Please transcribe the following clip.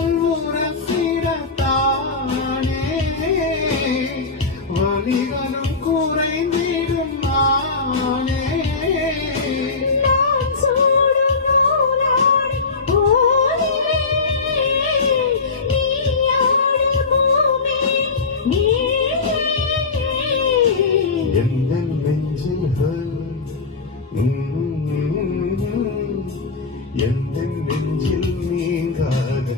காதல் உரசிடத்தானே வலிகளும் குறைந்திடும் நானே நான் சூடும் நூலாடி போதிலே நீயாடு பூமி நீயே எந்த நெஞ்சில் எந்த நெஞ்சில் நீங்காத